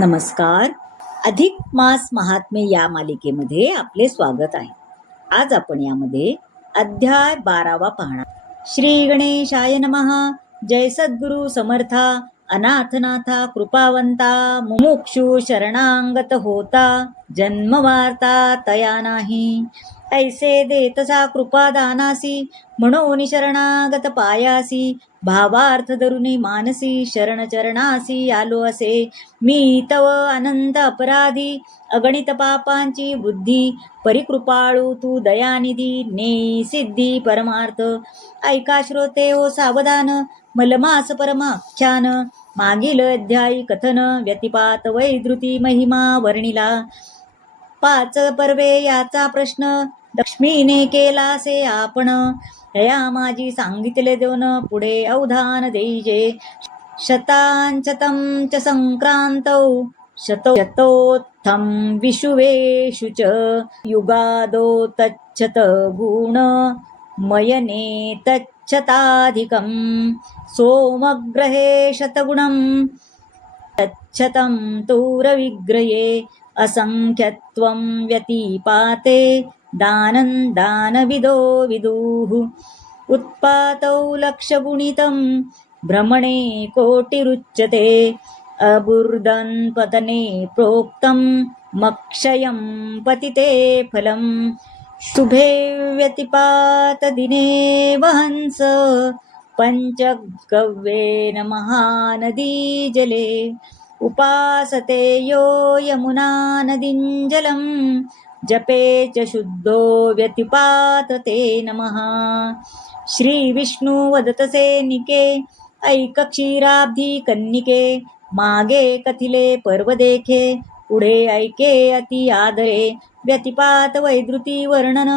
नमस्कार. अधिक मास महात्म्य या मालिकेमध्ये आपले स्वागत आहे. आज आपण यामध्ये अध्याय 12वा पाहणार. श्री गणेशाय नमः. जय सद्गुरु समर्था, अनाथनाथा कृपावंता, मुमुक्षु शरणांगत होता, जन्मवार्ता तया नाही. ऐसे देतसा कृपा दानासी, म्हणून शरणागत पायासी, भावार्थ धरुनी मानसी, शरण चरणासी आलो असे. मी तव अनंत अपराधी, अगणित पापांची वृद्धी, परिकृपाळू तू दयानिधी, ने सिद्धी परमार्थ. ऐका श्रोते हो सावधान, मलमास परमाख्यान, मागील अध्यायी कथन, व्यतिपात वैद्रुती महिमा वर्णिला. 5 पर्वे याचा प्रश्न, लक्ष्मीने केलासे आपण, तया माझी सांगितले देऊन, पुढे अवधान देईजे. शतांशतं च संक्रांतौ, शतोत्थं विषुवेषु च, युगादो तच्छत गुण, मयने तच्छताधिकं, सोमग्रहे शतगुणं, तच्छतं तूरविग्रहे, असंख्यत्वं व्यतिपाते, दानविदो विदुः. उत्पातौ लक्षगुणितं, भ्रमणे कोटिरुच्यते, अबुर्दन् पतने प्रोक्तं, मक्षयं पतिते फलं. शुभे व्यतिपात दिने वहंस, पञ्चगव्येन महानदी जले, उपासते यो यमुना नदीं जलं, जपे च शुद्धो व्यतिपातते नमः. श्री विष्णू वदतसे निके, ऐक क्षीराब्धी कन्निके, मागे कथिले पर्व देखे, पुढे ऐके अति आदरे. व्यतिपात वैद्रुती वर्णन,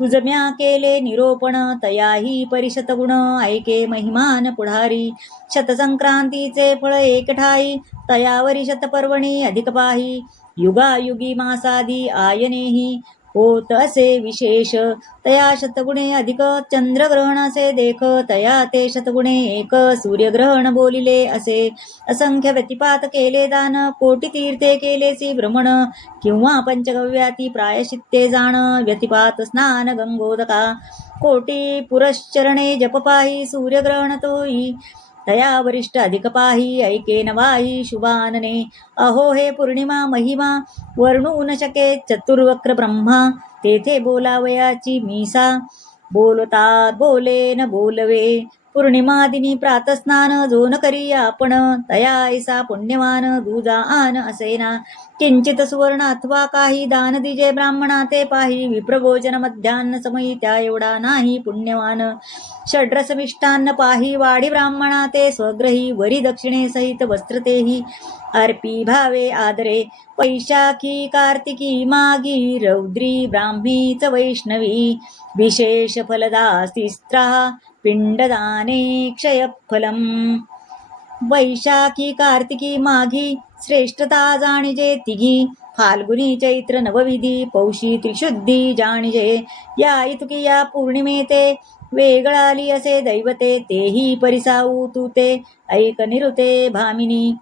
तुझ म्या केले निरोपण, तयाही परिशत गुण, ऐके महिमान पुढारी. शतसंक्रांतीचे फळ एक ठाई, तयावरी शतपर्वणी अधिक पाही. युगायुगी मासादी आयनेही, होत असे विशेष, तया शतगुणे अधिक. चंद्रग्रहण असे देख, तया ते शतगुणे एक, सूर्यग्रहण बोलिले असे. असंख्य व्यतिपात केले दान, कोटी तीर्थे केलेसी भ्रमण, किंवा पंचगव्याती प्रायश्चित्ते जाण. व्यतिपात स्नान गंगोदका, कोटी पुरश्चरणे जप पाही. सूर्यग्रहण तोही, तया वरिष्ठ अधिक पाही. ऐके नवाही शुभानने, अहो हे पौर्णिमा महिमा, वर्णू न शके चतुर्वक्र ब्रह्मा. तेथे बोलावयाची मीसा, बोलतात बोले न बोलवे. पौर्णिमा दिनी प्रातस्नान, जो न करी आपण, तया ऐसा पुण्यवान दुजा आन असेना. किंचित सुवर्ण अथवा काही दान दिजे ब्राह्मणा ते पाही. विप्रभोजन मध्यान्ह समयी, त्या एवढा नाही पुण्यवान. षड्रस मिष्टान्न पाही वाढी ब्राह्मणा ते स्वग्रही. वरी दक्षिणे सहित वस्त्र तेही, अर्पी भावे आदरे. वैशाखी कार्तिकी मागी, रौद्री ब्राह्मीच वैष्णवी. विशेष फलदा तिस्रा, पिंडदाने क्षयफलम. वैशाखी कार्तिकी माघी, श्रेष्ठता जाणिजे तिघी. फाल्गुनी चैत्र नवविधी, पौषी त्रिशुद्धी जाणिजे. या इतुकी या पौर्णिमेते, वेगळाली असे दैवते. तेही परिसाऊ तू ते, ऐक निरुते भामिनी.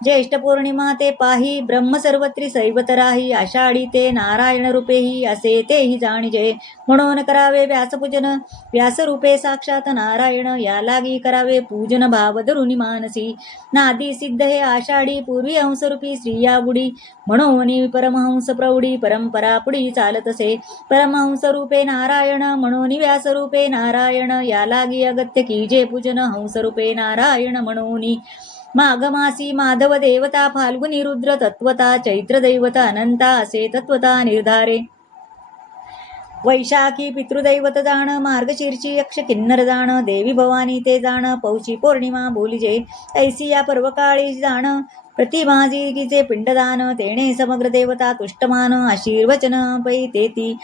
ज्येष्ठ पौर्णिमा ते पाही, ब्रह्म सर्वत्री सैवत राही. आषाढी ते नारायण रूपेही, असे तेही जाणिजे. म्हणून करावे व्यासपूजन, व्यासरूपे साक्षात नारायण. या लागी करावे पूजन, भाव धरुनी मानसी. नादी सिद्ध हे आषाढी, पूर्वी हंसरूपी स्त्रिया बुडी. म्हणून परमहंस प्रौढी, परंपरा पुढी चालत असे. परमहंस रूपे नारायण, म्हणून व्यासरूपे नारायण. या लागी अगत्य कीजे पूजन, हंसरूपे नारायण म्हणून. माघमासी माधव देवता, फाल्गुनी रुद्र तत्वता, चैत्र दैवता अनंता, असे तत्वता निर्धारे. वैशाखी पितृदैवत जाण, मार्गशीर्षी यक्ष किन्नर जाण, देवी भवानी ते जाण. पौषी पौर्णिमा बोलिजे, ऐसी या पर्वकाळी जाण. प्रतिभाजीचे पिंडदान, तेणे समग्र देवता तुष्टमान. आशीर्वचन पै तेती,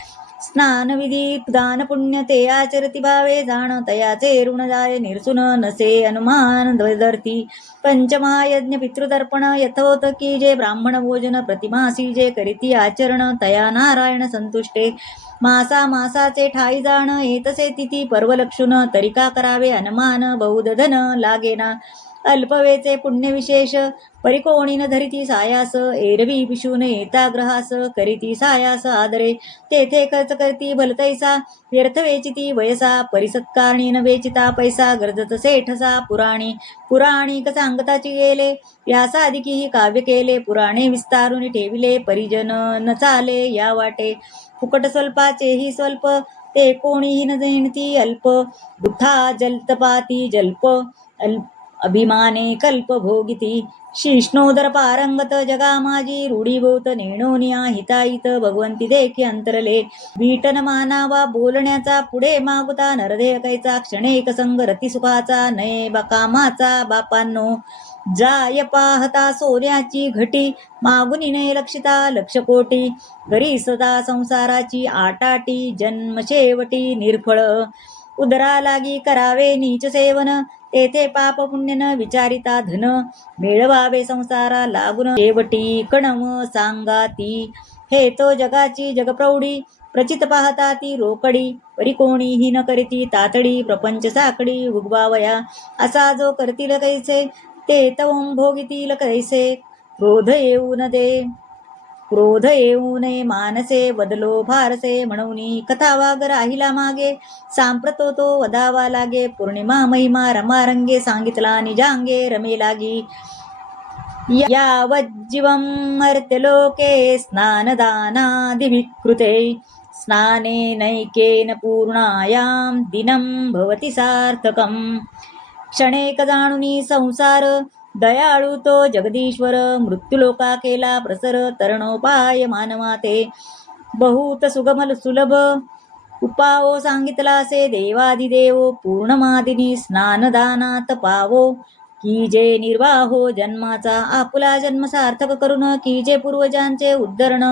स्नानविधी दान पुण्य ते आचरती भावे जाण. तयाचे ऋण जाय निरसुन, नसे अनुमान दर्ती. पंचमहायज्ञ पितृतर्पण, यथोत की जे ब्राह्मण भोजन. प्रतिमासी जे करीती आचरण, तया नारायण संतुष्टे. मासा मासाचे ठाई जाण, येतसे तिथी पर्वलक्षुन. तरिका करावे अनुमान, बौद्ध धन लागेना. अल्पवेचे पुण्य विशेष परिकोणी न धरिती सायास एरवी पिशून येता ग्रहास करीती सायास आदरे तेथे खर्च करती भलतैसा व्यर्थ वेचिती वयसा परिसत्कारणी न वेचिता पैसा गरजत सेठसा पुराणी सांगताची गेले व्यासादिकीही काव्य केले पुराणे विस्तारून ठेविले परिजन न चाले या वाटे फुकट स्वल्पाचेही स्वल्प ते कोणीही न जाणती अल्प बुद्धा जलतपाती जल्प अभिमाने कल्प भोगिती शिष्णोदर पारंगत जगा माझी रूढीभूत नेणोनिया हिताहित भगवंती देखी अंतरले विटन मानावा बोलण्याचा पुढे मागुता नरदेहकाचा क्षणेक संग रतिसुखाचा नये कामाचा बापांनो जाय पाहता सोन्याची घटी मागुनी नये लक्षिता लक्ष कोटी घरी सदा संसाराची आटाटी जन्म शेवटी निर्फळ उदरा लागी करावे नीच सेवन तेथे पाप पुण्य न विचारिता धन मिळवावे संसारा लागून शेवटी कणव सांगाती हे तो जगाची जगप्रौढी प्रचित पाहता ती रोकडी परी कोणीही न करीती तातडी प्रपंच साकडी उगवावया असा जो करतील कैसे ते तवं भोगितील कैसे क्रोध येऊ नये मानसे बदलो फारसे म्हणून कथा वाग राहिला मागे सांप्रतो तो वदावा लागे पौर्णिमा महिमा रमारंगे सांगितला निजांगे रमे लागी यावज्जीवं मर्त्यलोके स्नानदानादिभिकृते स्नानेनैकेन पूर्णायां दिनं भवति सार्थकम् क्षणेक जाणुनी संसार दयाळू तो जगदीश्वर मृत्युलोका केला प्रसर तरणोपाय मानवाते बहुत सुगम सुलभ उपाओ सांगितलासे देवादिदेव पूर्णमादिनी स्नानदानात पावो की जे निर्वाहो जन्माचा आपुला जन्म सार्थक करून की जे पूर्वजांचे उद्धरण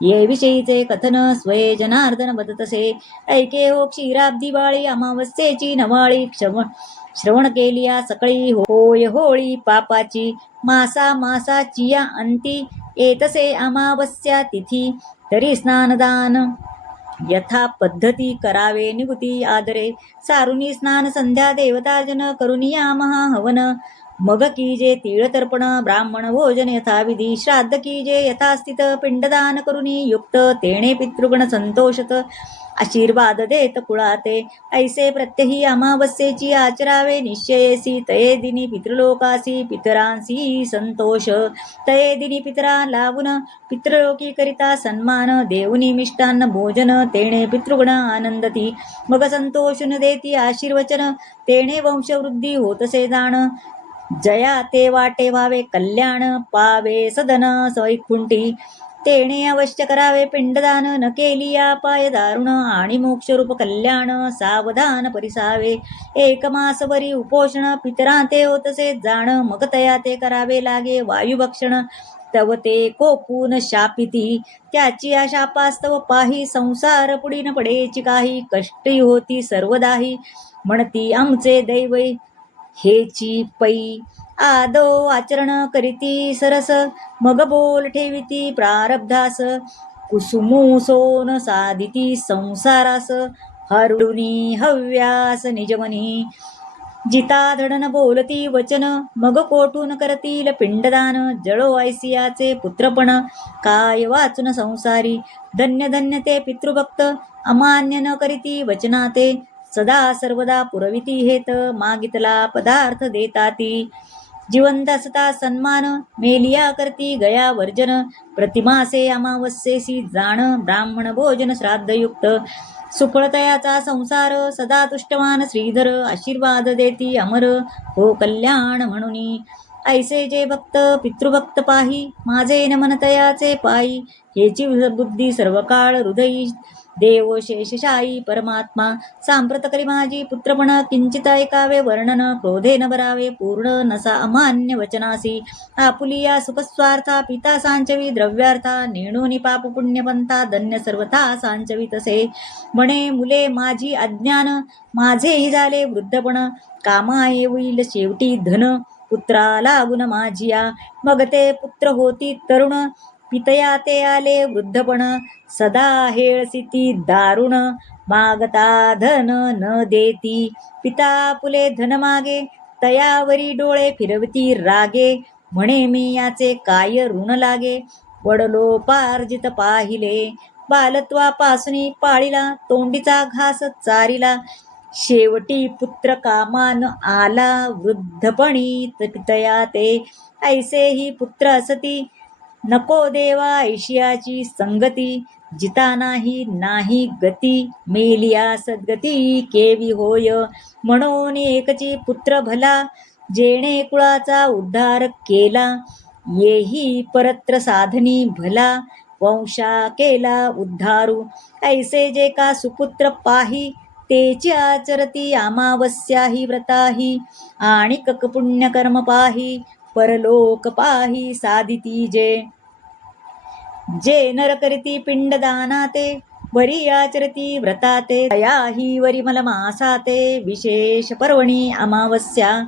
ये विषयीचे कथन स्वये जनार्दन बदतसे ऐके हो क्षीराब्दी बाळी अमावस्येची नवाळी श्रवण केली या सकळी होय होळी पापाची मासाची या अंती येतसे अमावस्या तिथी तरी स्नानदान यथा पद्धती करावे निगुती आदरे सारुनी स्नान संध्या देवताजन करुनिया महाहवन मग कीजे तीळ तर्पण ब्राह्मण भोजन यथाविधी श्राद्ध कीजे यथास्थित पिंडदान करुनी युक्त तेणे पितृगण संतोषत आशीर्वाद देत कुळाते ऐसे प्रत्यही अमावस्येची आचरावे निश्चयेसी तये दिनी पितृलोकासी पितरांसी संतोष तये दिनी पितरा लागून पितृलोकी करिता सन्मान देऊनी मिष्टान्न भोजन तेणे पितृगण आनंदती मग संतोषून देती आशीर्वचन तेणे वंशवृद्धी होतसे जाण जया ते वाटे व्हावे कल्याण पावे सदन वैकुंठी तेणे अवश्य करावे पिंडदान न केली पाय दारुण आणि मोक्षरूप कल्याण सावधान परिसावे एक मास बरी उपोषण पितरा ते होतसे जाण मग तया ते करावे लागे वायुभक्षण तव ते कोपून शापिती त्याची शापास्तव पाही संसार पुढीन पडेची काही कष्टी होती सर्वदाही म्हणती आमचे दैवै हेची पै आदो आचरण करीती सरस मग बोल ठेविती प्रारब्धास कुसुमोसोन साधिती संसारास हरुणी हव्यास निजमनी जिता धडन बोलती वचन मग कोठून करतील पिंडदान जळो ऐसियाचे पुत्रपण काय वाचून संसारी धन्य धन्य ते पितृभक्त अमान्य न करीती वचनाते सदा सर्वदा पुरविती हेत मागितला पदार्थ देताती जिवंत असता सन्मान मेलिया करती गया वर्जन प्रतिमासे अमावस्येसी जाण ब्राह्मण भोजन श्राद्धयुक्त सुफळतयाचा संसार सदा तुष्टवान श्रीधर आशीर्वाद देती अमर हो कल्याण म्हणून ऐसे जे भक्त पितृभक्त पाही माझे नमन तयाचे पायी हेची बुद्धी सर्व काळ हृदयी देव शेषशायी परमात्मा सांप्रत करी माझी पुत्रपण किंचित ऐकावे वर्णन क्रोधे न भरावे पूर्ण नसा अमान्य वचनासी आपुलिया सुखस्वार्था पिता सांचवी द्रव्यार्था नेणोनी पाप पुण्यपंथा धन्य सर्वथा सांचवी तसे म्हणे मुले माझी अज्ञान माझेही झाले वृद्धपण कामा येईल शेवटी धन पुत्रा लागून माझिया मग ते पुत्र होती तरुण पितया ते आले वृद्धपण सदा हेळसिती दारुण मागता धन न देती पिता पुले धन मागे तयावरी डोळे फिरवती रागे, म्हणे मी याचे काय ऋण लागे. वडलोपार्जित पाहिले, बालत्वापासून पाळीला, तोंडीचा घास चारिला. शेवटी पुत्र कामान आला, वृद्धपणी पितया ते. ऐसेही पुत्र असती, नको देवा ऐशियाची संगती. जिता नाही गती, मेलिया सद्गती केवी होय. म्हणून एकची पुत्र भला, जेणे कुळाचा उद्धार केला. येही परत्र साधनी भला, वंशा केला उद्धारू. ऐसे जे का सुपुत्र पाही, तेची आचरती अमावस्या ही व्रताही. आणि पुण्य कर्म पाही, परलोक पाही साधिती जे. जे नर करीती पिंडदानाते, वरी आचरती व्रताते. तयाही वरी मलमासाते, विशेष पर्वणी अमावस्या.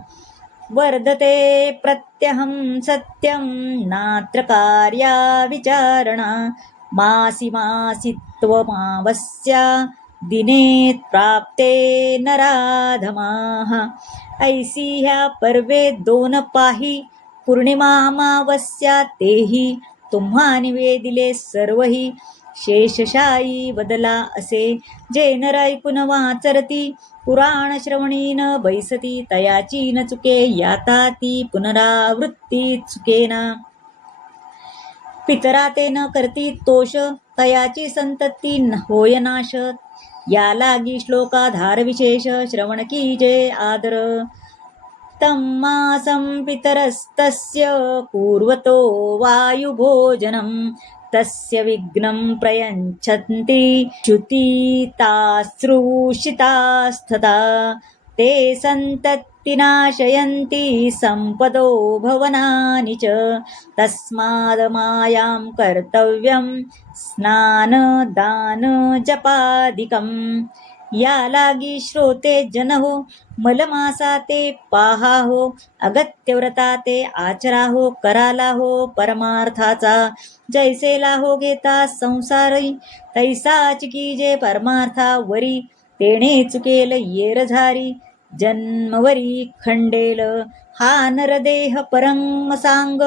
वर्धते प्रत्यहं सत्यं, नात्र कार्या विचारणा. मासी मासित्वमावस्या, दिने प्राप्ते नराधमाः. ऐसी ह्या पर्वे दोन पाही, पौर्णिमा अमावस्या तेही. तुम्हा निवेदिले सर्वही, शेषशायी बदला असे. जे नर ऐकून वाचरती, पुराण श्रवणी न बैसती. तयाची न चुके याता ती, पुनरावृत्ती चुकेना. पितरा ते न करती तोष, तयाची संतती होय नाश. या लागी श्लोकाधार विशेष, श्रवण कीजे आदर. तम्मासं पितरस्तस्य, कुर्वतो वायुभोजनं. तस्य विघ्नं प्रयच्छन्ति, च्युतिताश्रुषितास्तथा. ते सन्ततिनाशयन्ति, सम्पदो भवनानि च. तस्मादमायां कर्तव्यं, स्नानदानजपादिकम्. या लागी श्रोते जन हो, मलमासा ते पाहा हो. अगत्य व्रता ते आचरा हो, कराला हो परमार्थाचा. जैसेला हो घेता संसारी, तैसाच की जे परमार्था वरी. तेणे चुकेल येरझारी, जन्मवरी खंडेल. हा नरदेह परम सांग,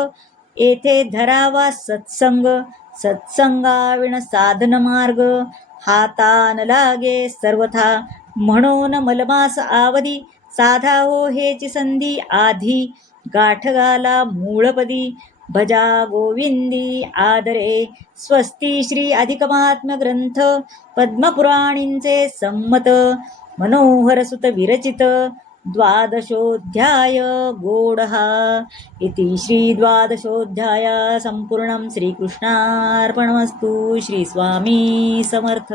येथे धरावा सत्संग. सत्संगाविण साधन मार्ग, हातान लागे सर्वथा. म्हणून मलमास आवधी, साधा हो हेची संधी आधी. गाठ घाला मूळपदी, भजा गोविंदी आदरे. स्वस्ती श्री अधिक महात्म्य ग्रंथ, पद्मपुराणींचे संमत. मनोहर सुत विरचित, द्वादशोऽध्याय गोडहा. इति श्री द्वादशोऽध्याय संपूर्णं. श्रीकृष्णार्पणमस्तु. श्री स्वामी समर्थ.